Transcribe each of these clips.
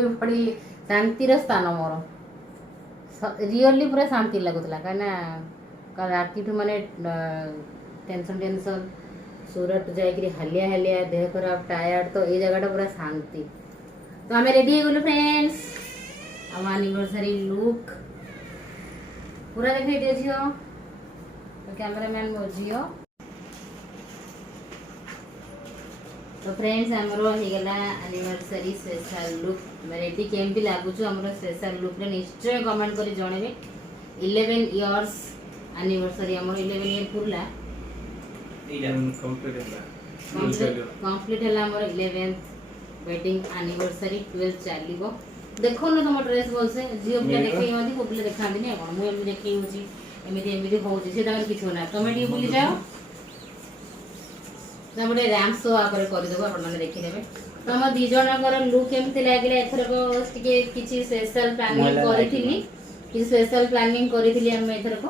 भी पड़ी शांतिर स्थान मोर रियली पूरा शांति लगुला कहीं राति माने टेंशन टेंशन सूरत जाकि हालिया हालिया देह खराब टायर्ड तो ये जगह पूरा शांति। तो आम रेडी हो गलु फ्रेंड्स आम एनिवर्सरी लुक पूरा देखे दियो झियो तो कैमरामैन मो झियो। तो फ्रेंड्स आमर हो गला एनिवर्सरी स्पेशल लुक रेडी केमती लगुच आम स्पेशल लुक निश्चय कमेंट कर जनइबे। 11 इयर्स एनिवर्सरी आम 11 इयर पूरा कंप्लीट है आम 11th वेडिंग एनिवर्सरी 12 चलो देख ना तुम ड्रेस भल से झील पिला देखे पो पिला देखा मुझे देखे एमती होती किसी ना तुम ये बुली जाओ तो गोटे रैम्प शो आगे करदेव आपने देखीदे। तो आम दी जनकर लुक केमती लगे एथरक किसी स्पेशल प्लानिंग करी स्पेशल प्लानिंग करी आम एथरक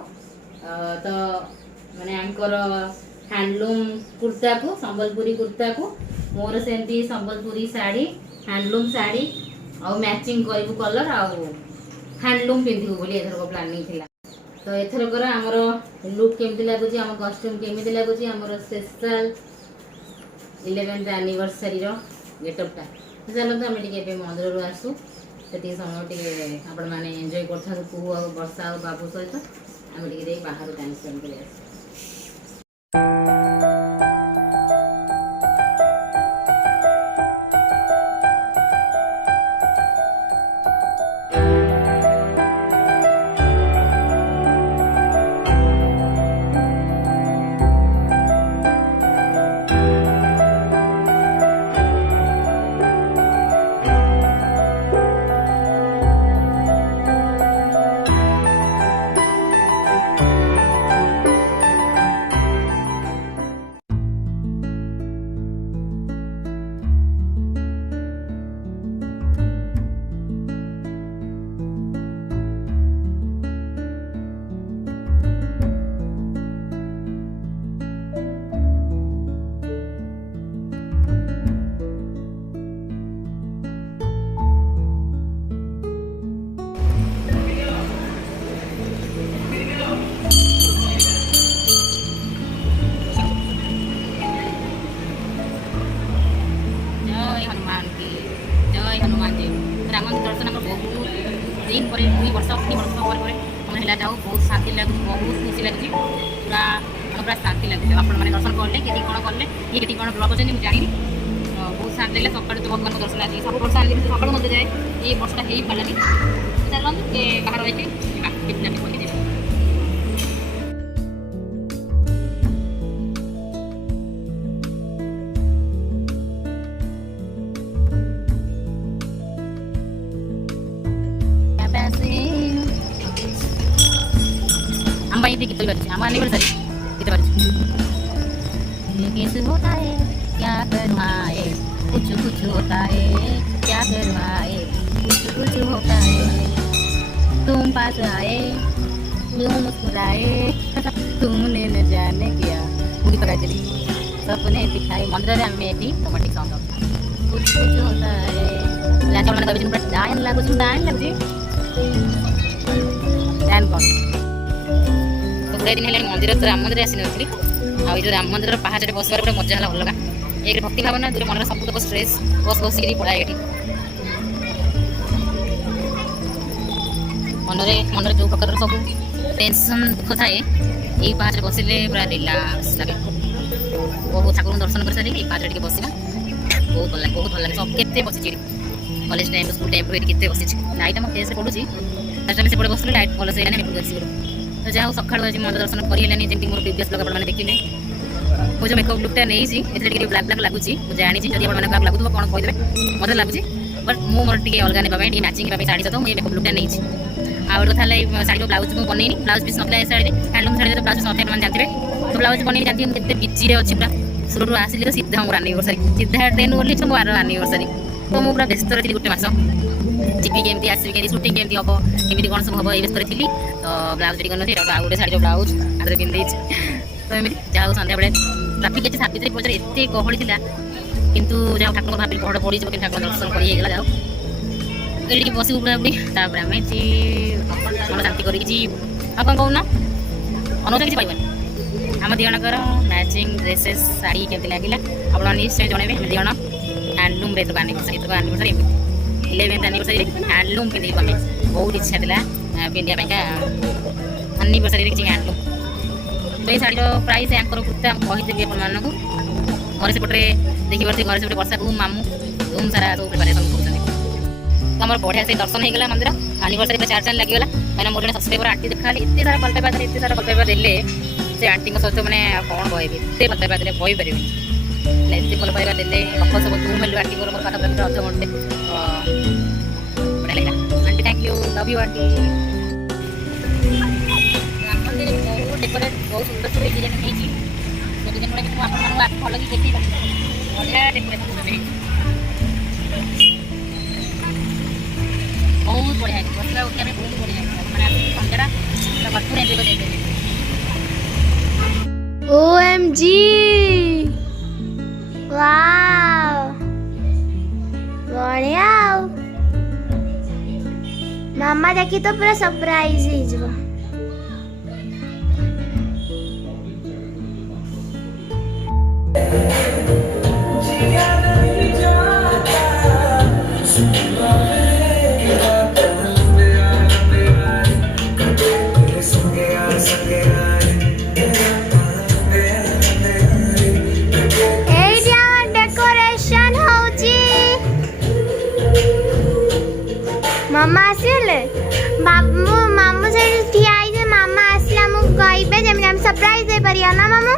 तो माने आंकर हैंडलूम कुर्ता को संबलपुरी कुर्ता को मोर सेमती संबलपुरी साड़ी हैंडलूम साड़ी आ मैचिंग करू कलर आ हैंडलूम पिंधु बोली एथरक प्लानिंग थिला। तो एथरकर आमर लुक केमती लगुच आम कस्ट्यूम केमती लगुच आमर स्पेशल 11th एनिवर्सरी गेटअपटा। चलते आम टे मंदिर रू आसू से समय टे आपण मैंने एंजॉय कर पुह आ वर्षा और बाबू सहित आम टे बाहर टाइम स्पेंड कर आसू। दिन पर 2 वर्ष 3 वर्ष पर जाऊ बहुत शांति लगे बहुत खुशी लगे पूरा पूरा शांति लगे आप दर्शन कले कि कौन कले ये कि कौन ब्लॉग अच्छे मुझे जानी बहुत शांति लगे सकाल तो भगवान दर्शन आज सब वर्ष आगे सकाल मत जाए ये वर्षा हो पारानी चलते बाहर रही गीत आम एनिवर्सरी गीत होता है क्या करवाए कुछ कुछ होता है क्या करवाए कुछ कुछ होता है तुम पास आए तुम मुस्कुराए तुमने न जाने क्या गीत गाई सपने दिखाए मंदिर में रोमांटिक सॉन्ग कुछ कुछ होता है डायन लगुच डायन कौन गुड़ाई दिन है मंदिर तो राम मंदिर आसी नी आ जो राम मंदिर पहाड़ बसवार गोटे मजा है अलग एक भक्ति भावना जो मन सब तक स्ट्रेस बस बस पढ़ाए ये मन जो प्रकार सब टेंशन दुख थाए ये पहाड़ बसिले पूरा रिलैक्स लगे बहुत ठाकुर दर्शन कर सारी पहाड़ टे बसला बहुत भल लगे सब केते बसी कॉलेज टाइम स्कूल टाइम केते बसी लाइट आम फेस पड़ुची टाइम से बस लाइट भल से तो जाओ सका मन दर्शन करें जमी मोर प्रिवियस ब्लॉग आपने देखिले वो जो मेकअप लुकटा नहीं ब्लाक ब्लाक लगुच मुझे जानी जब आप लगुव कौन कहीदेवे मत लगुच बट मुझे मोर टे अलग नापी मैचिंग शाढ़ी सहित मुझे मेकअप लुकटा नहीं आउ गोटे था शाढ़ी ब्लाउज मुझे बनईनी ब्लाउज पीस ना शाढ़ी हैंडलूम शाढ़ी तो ब्लाउज ना मैंने जानते तो ब्लाउज बनई जानते मुझे बिजी अच्छी पूरा शुरू आसिली तो सीधा मोर एनिवर्सरी सीधा ट्रेन ओह्ली मोर एनिवर्सरी तो मुझे पूरा व्यस्त रही गोटे मस जीपी केमती आसबी सुटिंग केमती हम केमी कौन सब हम ये व्यस्त थी तो ब्लाउज रेडी कर गोटे शाढ़ी ब्लाउज आगे पिंधे तो एमती जाओ सन्ध्या बेले ट्राफिक अच्छे सावित्री बजार एत गहली था किंतु जाओ ठाकुर भाभी बड़ पड़ी ठाकुर दर्शन कर जाओ ଏଇଠି ବସିବୁ ବୁଢ଼ାବୁଢ଼ୀ ତାପରେ ଆମେ ମନ ଶାନ୍ତି କରିକି ଆଉ କ'ଣ କହୁନ ଅନୁଭୂତି କିଛି ପାଇବନି। ଆମ ଦୁଇ ଜଣଙ୍କର ମ୍ୟାଚିଂ ଡ୍ରେସେସ୍ ଶାଢ଼ୀ କେମିତି ଲାଗିଲା ଆପଣ ନିଶ୍ଚୟ ଜଣାଇବେ। ଆମେ ଦୁଇ ଜଣ ହ୍ୟାଣ୍ଡଲୁମ୍ରେ ଏଥରକ ଆନିଭର୍ସାରୀ 11th ଆନିଭର୍ସାରୀରେ ହ୍ୟାଣ୍ଡଲୁମ୍ ପିନ୍ଧିକି ଆମେ ବହୁତ ଇଚ୍ଛା ଥିଲା ପିନ୍ଧିବା ପାଇଁକା ଆନିଭର୍ସାରୀରେ କିଛି ହ୍ୟାଣ୍ଡଲୁମ୍। ତ ଏଇ ଶାଢ଼ୀର ପ୍ରାଇସ୍ ଆଙ୍କର କୁର୍ତ୍ତା କହିଦେବି ଆପଣମାନଙ୍କୁ। ଘରେ ସେପଟରେ ଦେଖିପାରୁଥିବେ ଘରେ ସେପଟେ ବର୍ଷା ବୋଉ ମାମୁଁ ଧୁମ୍ ସାରା ସବୁ ପ୍ରିପାରେସନ୍ କରୁଛନ୍ତି। ତ ଆମର ବଢ଼ିଆ ସେ ଦର୍ଶନ ହେଇଗଲା ମନ୍ଦିର। ଆନିଭର୍ସାରୀ ଚାରି ଚାରି ଲାଗିଗଲା କାହିଁକିନା ମୋର ଜଣେ ସବସ୍କ୍ରାଇବର ଆଣ୍ଟି ଦେଖାହେଲେ ଏତେ ସାରା ଭଲ ପାଇବା ଦେଲେ ଏତେ ସାରା ଭଲ ପାଇବା ଦେଲେ ସେ ଆଣ୍ଟିଙ୍କ ସହିତ ମାନେ କ'ଣ କହିବି ଏତେ ଭଲ ପାଇବା ଦେଲେ କହିପାରିବିନି। ହେଲେ ଏତେ ଭଲ ପାଇବା ଦେଲେ ଗପ ସବୁ ଧୁମ୍ ହେଲୁ ଆଣ୍ଟିଙ୍କର ମୋର ପାଖାପାଖି ଅଧଘଣ୍ଟେ ବଢ଼ିଆ ଲାଗିଲା। Aunty thank you love you aunty. Ram ମନ୍ଦିର ବହୁତ ଡେକୋରେଟ୍ ବହୁତ ସୁନ୍ଦର ସୁନ୍ଦର ଡିଜାଇନ୍ ହେଇଛି। ଡିଜାଇନ୍ ଗୁଡ଼ା ମୁଁ ଆପଣମାନଙ୍କୁ ଭଲ କି ଦେଖେଇ ପାରିବି। ବଢ଼ିଆ ଡେକୋରେସନ୍ ହେଇଛି ବହୁତ ବଢ଼ିଆ ହେଇଛି। ବସିବା ଉଠିବା ପାଇଁ ବହୁତ ବଢ଼ିଆ ହେଇଛି। ମାନେ ଆସିକି ସନ୍ଧ୍ୟାଟା ଭରପୁର ଏନ୍ଜୟ କରି ଯାଇପାରିବେ। OMG! Wow! ବଢ଼ିଆ ଆଉ ମାମା ଦେଖି ତ ପୁରା ସରପ୍ରାଇଜ ହେଇଯିବ। ଏଇଠି ଆମର ଡେକୋରେସନ ହଉଛି। ମାମା ଆସିଲେ ମାମୁ ସେଇଠି ଠିଆ ହେଇছে। ମାମା ଆସିଲେ ଆମକୁ କହିବେ ଯେମିତି ଆମେ ସରପ୍ରାଇଜ ଦେଇପାରିବା ନା ମାମୁ।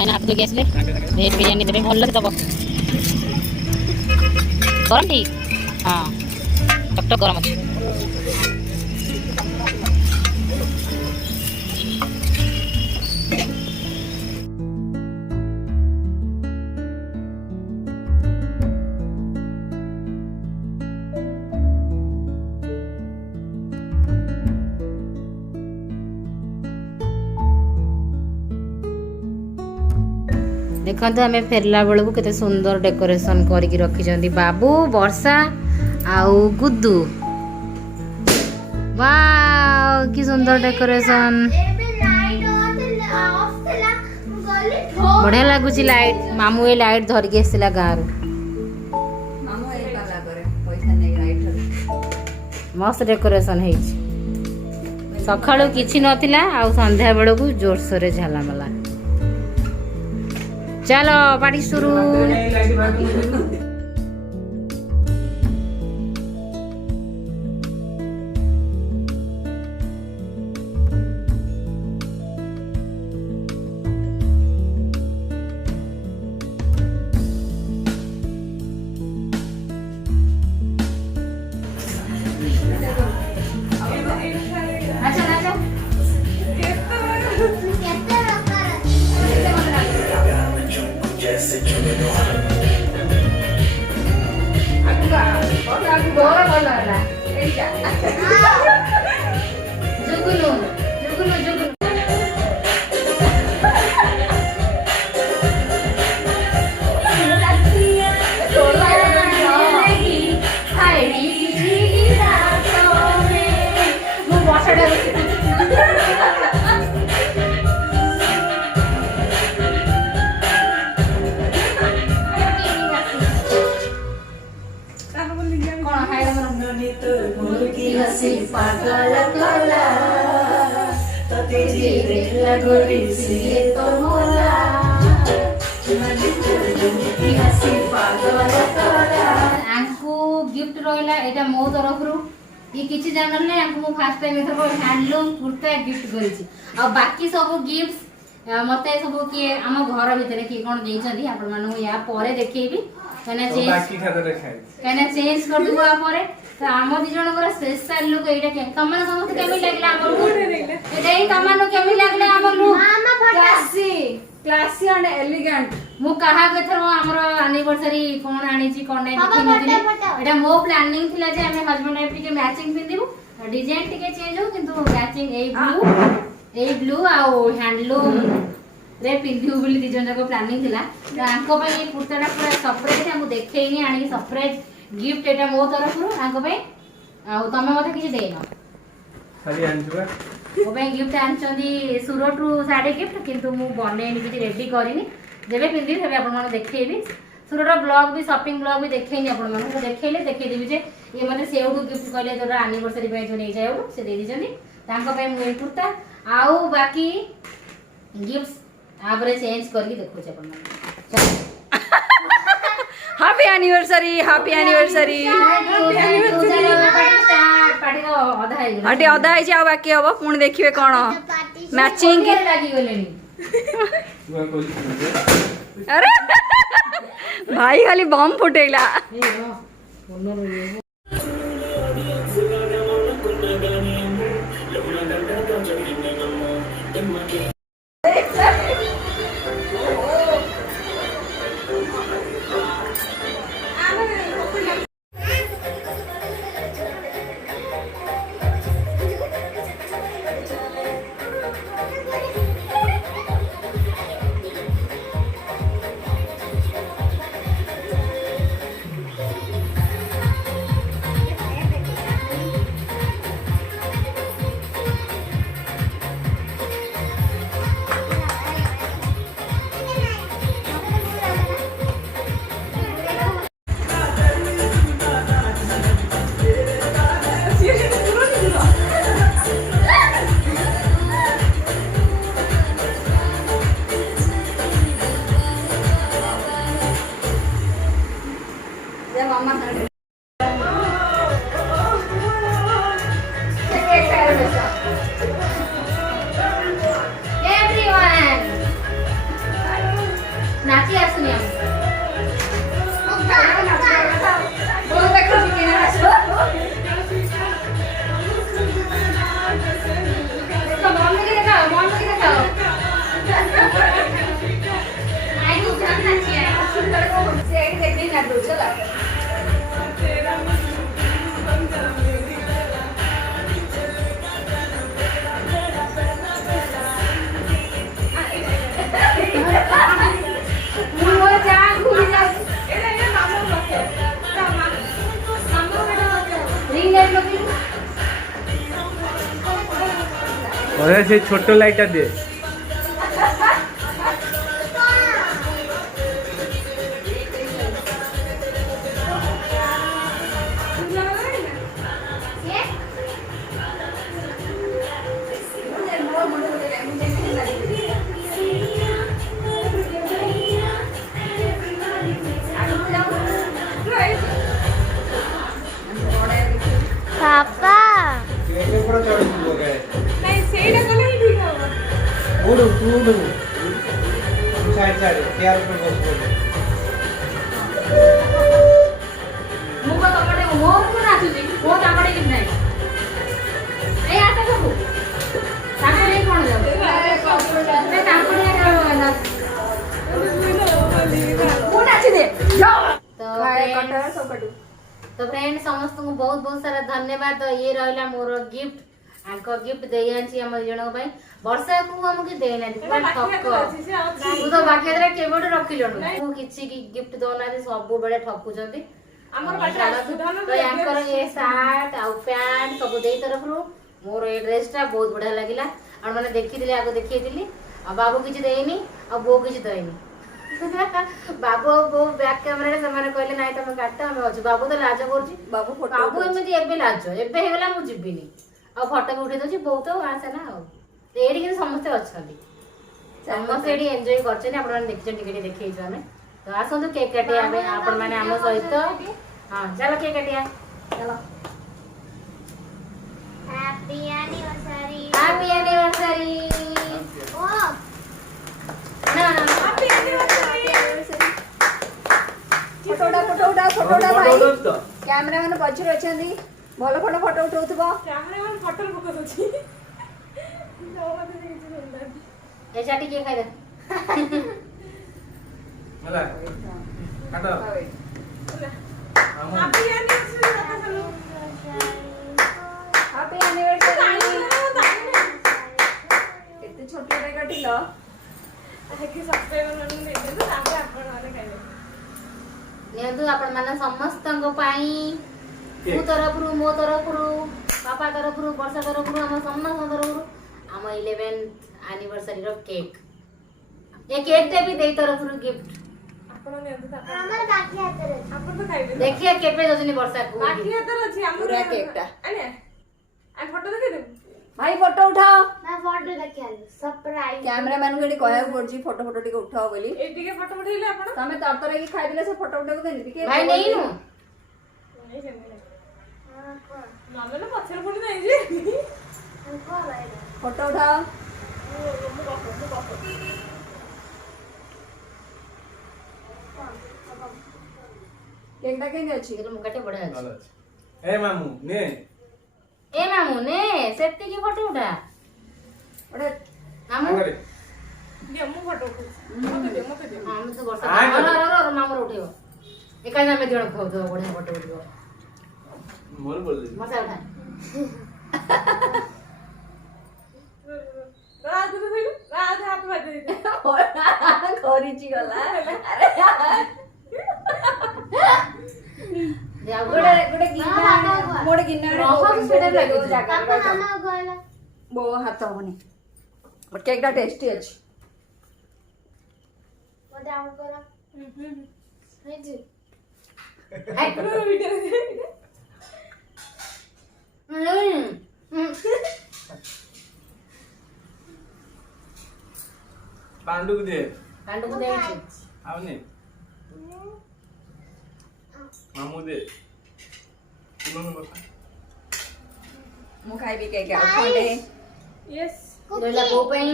ଭାଇନା ହାତ ଧୋଇକି ଆସିଲେ ଭେଜ୍ ବିରିୟାନୀ ଦେବେ ଭଲ ଦେବ ଗରମ ଠିକ୍ ହଁ ଟକ୍ ଟକ୍ ଗରମ ଅଛି। देखते आम फेरला बेलू के सुंदर डेकोरेशन करके रखी बाबू वर्षा आउ गुद्दू वाव कि सुंदर डेकोरेशन बढ़िया लगुच लाइट मामू ये लाइट धरिकी आसला गाँव मस्त डेकोरेशन है सका कि नाला आ संध्या बेलू जोरसोर झालामाला चलो पार्टी शुरू। गोरी सी तो मोरा आंकु गिफ्ट रहिला एटा मो तरफ रु ये किछि जानल नै आंकु मो फर्स्ट टाइम एथर हैंडलूम कुर्ता गिफ्ट करिछि आ बाकी सब गिफ्ट्स मते सब किए आम घर भितर किए कोन देइछथि आपण मानु या परे देखैबी कने चेंज बाकी खाता देखाइ कने चेंज कर दुबो आ परे तो आम दी जण कर स्पेशल लुक एटा के तमन समस्त केमि लागला हमर लुक एटा ही तमन केमि लागला हमर look mama classy classy and elegant मु कहा के थरो हमर एनिवर्सरी कोन आनी छी कोन नै देखि एटा मो प्लानिंग थिला जे हम हस्बैंड वाइफ के मैचिंग पिंदिबो डिजाइन टिके चेंज हो किंतु मैचिंग ए ब्लू आ हैंडलूम रे पिंदिबो बोली दिजन जको प्लानिंग थिला तो आंको भाई ये कुर्ताटा पूरा सेपरेट हमु देखैनी आनी सेपरेट गिफ्ट एटा मो तरफ रु आंको भाई आ तमे मते किछि देनो खाली आनजुबा ओ भाई गिफ्ट आनचंदी सुरत रु साडी गिफ्ट किंतु मु बनेनी किछि रेडी करिनी जेबे पिंदी तबे आपण माने देखैबी सुरत ब्लॉग भी शॉपिंग ब्लॉग भी देखैनी आपण माने तो देखैले देखै देबी जे ये मते सेउडू गिफ्ट कहले तोरा एनिवर्सरी पे जो नै जायउ से दे दिजनी तांको पे मु कुर्ता आउ बाकी गिफ्ट्स आपरे चेंज करके देखो छे अपन चल happy anniversary happy anniversary party तो अधा है अटे अधा है आ बाकी हबो पुणी देखिबे कोन मैचिंग के लागी गेलेनी अरे भाई खाली बम फुटेला नाची आसुनी हम अरे से छोटो लाइटा दे पापा उड़ उड़ साइड साइड केयर पर बस मुको तपडे हो को नाचुची हो तपडे कि नाही ए आता सबु ताकरे कोण जाऊ ते ताकरे ना को नाची दे तो फ्रेंड समस्त को बहुत बहुत सारा धन्यवाद तो ये रहला मोर गिफ्ट आंको गिफ्ट देई आंची हम जण को वर्षा को हमके देना तू तो बाकी रे केबड रखि जण तू किछि की गिफ्ट दोना दे सब बेले ठकु जंदी हमर बाटा तो यांकर ये शर्ट आ पैंट सब देई तरफ रु मोर ए ड्रेस टा बहुत बढ़िया लागिला और माने देखि दिले आगो देखि दिली आ बाबू किछि देइनी आ बो किछि देइनी बाबू बो बैक कैमरा रे समाने कहले नाही तमे काटता हम अछि बाबू तो लाज करछि बाबू फोटो बाबू एमति एबे लाज एबे हेगला मु जिबिनी आ फोटो उठे दोछि बहुत आसे ना आ एडी के समस्त अछंदी ସମସ୍ତେ ଏଠି ଏନ୍ଜୟ କରିଛନ୍ତି ଆପଣମାନେ ଦେଖିଛନ୍ତି ଟିକେ ଦେଖେଇଛୁ ଆମେ ତ ଆସନ୍ତୁ କେକ୍ କାଟିବା ପାଇଁ ଆପଣମାନେ ଆମ ସହିତ ହଁ ଚାଲ କେକ୍ କାଟିବା ଚାଲ Happy anniversary. ହାପି ଆନିଭର୍ସରୀ ନା ନା ହାପି ଆନିଭର୍ସରୀ। ଫଟୋ ଉଠା ଭାଇ କ୍ୟାମେରାମ୍ୟାନ ପଛରେ ଅଛନ୍ତି ଭଲ ଫଟୋ ଉଠଉଥିବ ଏ ଚାଟି କିଏ ଖାଇଦେ ହେଲା କାଟ ଆମୁ ହାପି ଆନିଭର୍ସରୀ କେତେ ଛୋଟଟେ କାଟିଲ ନିଅନ୍ତୁ ଆପଣମାନେ ସମସ୍ତଙ୍କ ପାଇଁ ମୋ ତରଫରୁ ବାପା ତରଫରୁ ବର୍ଷା ତରଫରୁ ଆମ ସମସ୍ତଙ୍କ ତରଫରୁ ଆମ 11th ଆନିଭର୍ସରୀର କେକ୍ ଏ କେକ୍ଟା ବି ଦେଇ ତରଫରୁ ଗିଫ୍ଟ ଆମର କାଠି ହାତରେ ଅଛି। ଦେଖିଆ କେବେ ଦଉଛନ୍ତି ବର୍ଷାକୁ ପୁରା କେକଟା ଭାଇ ଫଟୋ ଉଠାଅ ନା ଫଟୋ ଦେଖିଆଲି ସରପ୍ରାଇଜ କ୍ୟାମେରାମ୍ୟାନ କୁ ଏଠି କହିବାକୁ ପଡୁଛି ଫଟୋ ଟିକେ ଉଠାଅ ବୋଲି ତମେ ତରତର ହେଇକି ଖାଇଦେଲେ ସେ ଫଟୋ ଉଠାକୁ ଦେଲି ଟିକେ ଭାଇ ନେଇନୁ ଫଟୋ ଉଠାଅ କେକଟା କେମିତି ଅଛି ଏଥିରେ ମୁଗାଟେ ବଢିଆ ଅଛି ଭଲ ଅଛି ଏ ମାମୁ ନେ ଏ ମାମୁ ନେ ସେତିକି ଫଟୋ ଉଠା ଗୋଟେ ମାମୁ ଆଗରେ ମାମୁ ତ ବର୍ଷା ମାମୁର ଉଠେଇବ ଏକା ଆମେ ଦିଜଣ ଖାଉଥିବ ବଢିଆ ଫଟୋ ଉଠିବ ମୋର ବୋଲ ବର୍ଷା ଉଠା କରିଛି ଗଲା ଗୋଟେ ଗିନା ବାପା ମାମା କହିଲା ବୋ ହାତ ହବନି ବଟ୍ କେକଟା ଟେଷ୍ଟି ଅଛି ମତେ ଆଉଟ କର ହେଇଛି ପାଣ୍ଡୁକୁ ଦେ କାଣ୍ଡକୁ ଦେଇଛି ଆଉ ନେ ମାମୁ ଦେ ତୁମେ ବସା ମୁଁ ଖାଇବି କେକ୍ ଆଉ ଖଣ୍ଡେ ରହିଲା ବୋଉ ପାଇଁ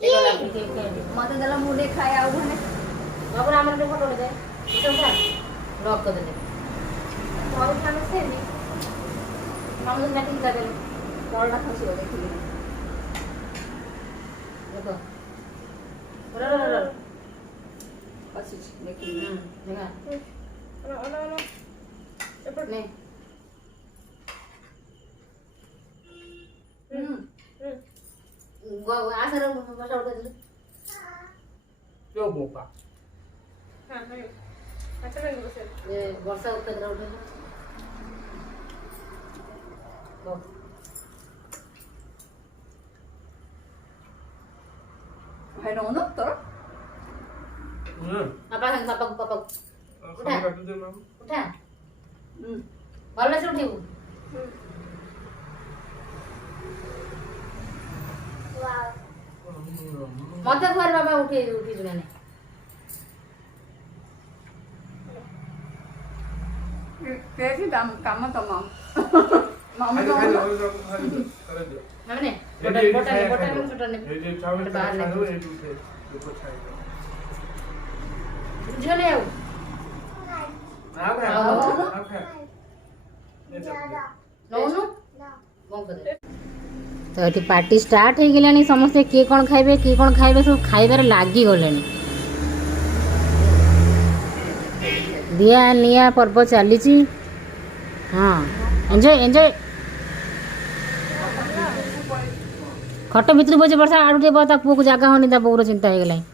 ଦେଇଗଲା କେକ୍ ମତେ ଦେଲା ମୁଁ ଟିକେ ଖାଏ ଆଉ ଖଣ୍ଡେ ବାବୁର ଆମର ଟିକେ ଫଟୋ ଉଠେଇ ଦେ ଲକ୍ କରିଦେଲେ ବହୁତ କାମ ସେନି ମାମୁ ତ ମ୍ୟାଟିଂ କରିଦେଲେ ତଳଟା ଖସିବ ଦେଖିଲି ଦେଖ ଖସିଛି ଦେଖିଲି ଦେଖା ନେ ଆସାର ବର୍ଷା ଉଠେଇଦେଲୁ यो बोपा ବର୍ଷା ଉଠେଇଦେଲା ଉଠେଇଲା ଭାଇ ନଉନ ତୋର ବାପା ସାଙ୍ଗେ ବାପାକୁ ଉଠା काटू दे मामू ଉଠା ଭଲସେ ଉଠିବୁ ମତେ ଘରେ ବାବା ଉଠିଛୁ ନା କେକ୍ କାମ ତମ ମାମା खाली ନଉନ खाली कर दे ମାନେ ବୋଟା ଛୋଟ ନେବି ये जो चावल बाहर खा लेके लो ये दूसरे ऊपर खाए ଝିଅ ନେଇ ଆଉ आप है आओ। आप है ये सब ନଉନୁ ତ ଏଠି ପାର୍ଟି ଷ୍ଟାର୍ଟ ହେଇଗଲାଣି ସମସ୍ତେ କିଏ କ'ଣ ଖାଇବେ ସବୁ ଖାଇବାରେ ଲାଗିଗଲେଣି ଦିଆ ନିଆ ପର୍ବ ଚାଲିଛି ହଁ ଏନ୍ଜୟ ଖଟ ଭିତରୁ ବସେ ବର୍ଷା ଆଡ଼ୁ ଟିକେ ତା ପୁଅକୁ ଜାଗା ହଉନି ତା ବୋଉର ଚିନ୍ତା ହେଇଗଲାଣି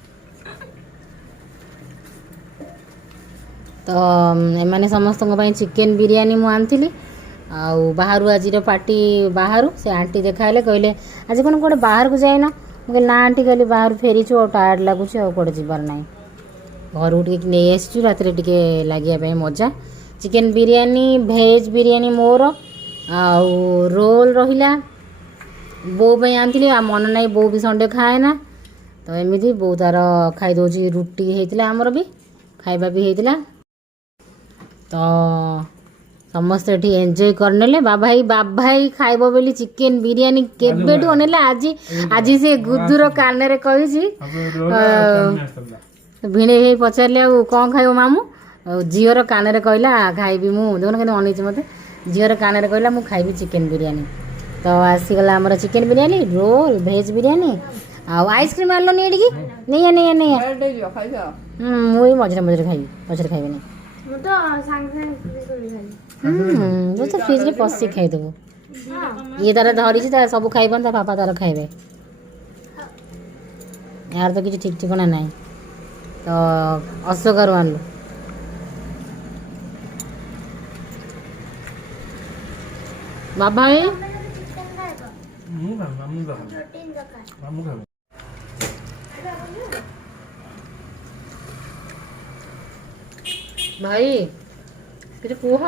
ତ ଏମାନେ ସମସ୍ତଙ୍କ ପାଇଁ ଚିକେନ୍ ବିରିୟାନୀ ମୁଁ ଆଣିଥିଲି ଆଉ ବାହାରୁ ଆଜିର ପାର୍ଟି ବାହାରୁ ସେ ଆଣ୍ଟି ଦେଖାହେଲେ କହିଲେ ଆଜି କ'ଣ କୁଆଡ଼େ ବାହାରକୁ ଯାଇନ ମୁଁ କହିଲି ନା ଆଣ୍ଟି କହିଲି ବାହାରୁ ଫେରିଛୁ ଆଉ ଟାୟାର୍ଡ଼ ଲାଗୁଛି ଆଉ କୁଆଡ଼େ ଯିବାର ନାହିଁ ଘରକୁ ଟିକେ ନେଇ ଆସିଛୁ ରାତିରେ ଟିକେ ଲାଗିବା ପାଇଁ ମଜା ଚିକେନ୍ ବିରିୟାନୀ ଭେଜ୍ ବିରିୟାନୀ ମୋର ଆଉ ରୋଲ୍ ରହିଲା ବୋଉ ପାଇଁ ଆଣିଥିଲି ଆଉ ମନ ନାହିଁ ବୋଉ ବି ସଣ୍ଡେ ଖାଏ ନା ତ ଏମିତି ବୋଉ ତାର ଖାଇଦେଉଛି। ରୁଟି ହେଇଥିଲା ଆମର ବି ଖାଇବା ବି ହେଇଥିଲା। ତ ସମସ୍ତେ ଏଠି ଏନ୍ଜୟ କରିନେଲେ। ବାବା ଭାଇ ଖାଇବ ବୋଲି ଚିକେନ ବିରିୟାନୀ କେବେଠୁ ଅନେଇଲା। ଆଜି ସେ ଗୁଦୁର କାନରେ କହିଛି। ଭିଣେଇ ଭାଇ ପଚାରିଲେ ଆଉ କ'ଣ ଖାଇବ ମାମୁଁ? ଆଉ ଝିଅର କାନରେ କହିଲା ଖାଇବି ମୁଁ। ଦେଖୁନ କେମିତି ଅନେଇଛି ମୋତେ। ଝିଅର କାନରେ କହିଲା ମୁଁ ଖାଇବି ଚିକେନ ବିରିୟାନୀ। ତ ଆସିଗଲା ଆମର chicken biryani, roll, veg biryani ଆଉ ଆଇସ୍କ୍ରିମ୍ ଆଣିଲନି ଏଠିକି। ନେଇଆ ମୁଁ ଏଇ ମଝିରେ ମଝିରେ ଖାଇବି, ପଛରେ ଖାଇବିନି। ମୁଁ ତ ସାଙ୍ଗେ ତୁ ତ ଫ୍ରିଜ୍ରେ ପଶି ଖାଇଦେବୁ। ଇଏ ତାର ଧରିଛି, ତାର ସବୁ ଖାଇବନି, ତା ବାପା ତାର ଖାଇବେ। ଏହାର ତ କିଛି ଠିକ୍ ଠିକଣା ନାହିଁ। ତ ଅଶୋକାରୁ ଆଣିଲୁ। ବାବା ଭାଇ ଭାଇ କିଛି କୁହ।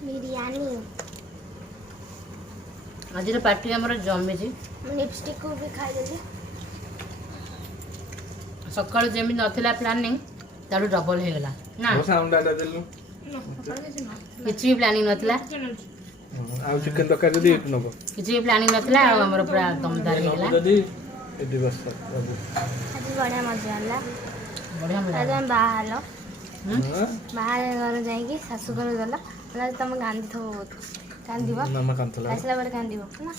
ବିରିୟାନୀ ଆଜିର ପାର୍ଟି ଆମର ଜମିଛି। ମୁଁ ଲିପଷ୍ଟିକ୍ ବି ଖାଇଦେଲି। ସକାଳୁ ଯେମିତି ନଥିଲା ପ୍ଲାନିଂ ତାଠୁ ଡବଲ ହେଇଗଲା ନା। କିଛି ବି ପ୍ଲାନିଂ ନଥିଲା। ଆଉ ଚିକେନ ତରକାରୀ ଯଦି ଏଠୁ ନବ। କିଛି ବି ପ୍ଲାନିଂ ନଥିଲା ଆଉ ଆମର ପୁରା ଦମଦାର ହେଇଗଲା। ଯଦି ଏଠି ବସ ବାବୁ। ଆଜି ବଢ଼ିଆ ମଜା ହେଲା। ବଢ଼ିଆ ମଜା ଆଜି ହେଲା। ଆମେ ବାହା ହେଲ। ବାହାର ଘର ଯାଇକି ଶାଶୁ ଘର ଗଲ। ତମେ କାନ୍ଦିଥିବ ବହୁତ। କାନ୍ଦିବ ମାମା କାନ୍ଦୁଥିଲା। ଆସିଲା ପରେ କାନ୍ଦିବ ନା।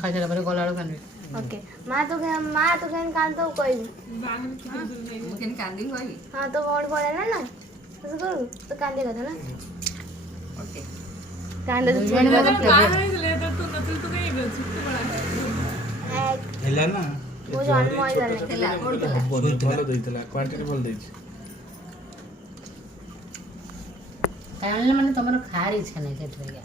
ଖାଇସାରିଲା ପରେ ଗଲାବେଳକୁ କାନ୍ଦିବି। ଓକେ ମା ତୁ କେମିତି କାନ୍ଦୁ କହିବୁ। ମୁଁ କେମିତି କାନ୍ଦିବି କହିବି। ହଁ ତୋ ଭଉଣୀ ପଳେଇଲା ନା ଶାଶୁ ଘରକୁ, ତୁ କାନ୍ଦିବା କଥା ନା। ଓକେ କାନ୍ଦ ହେଲା ନା ମୁଁ ଜନ୍ମ ହେଇଗଲି। ହେଲା କୋଉଠି ଥିଲା? ଭଲ ଦେଇଥିଲା, କ୍ୱାଣ୍ଟିଟି ଭଲ ଦେଇଛି। କାରଣ ମାନେ ତମର ଖାର ଇଚ୍ଛା ନାହିଁ ସେଥିପାଇଁ।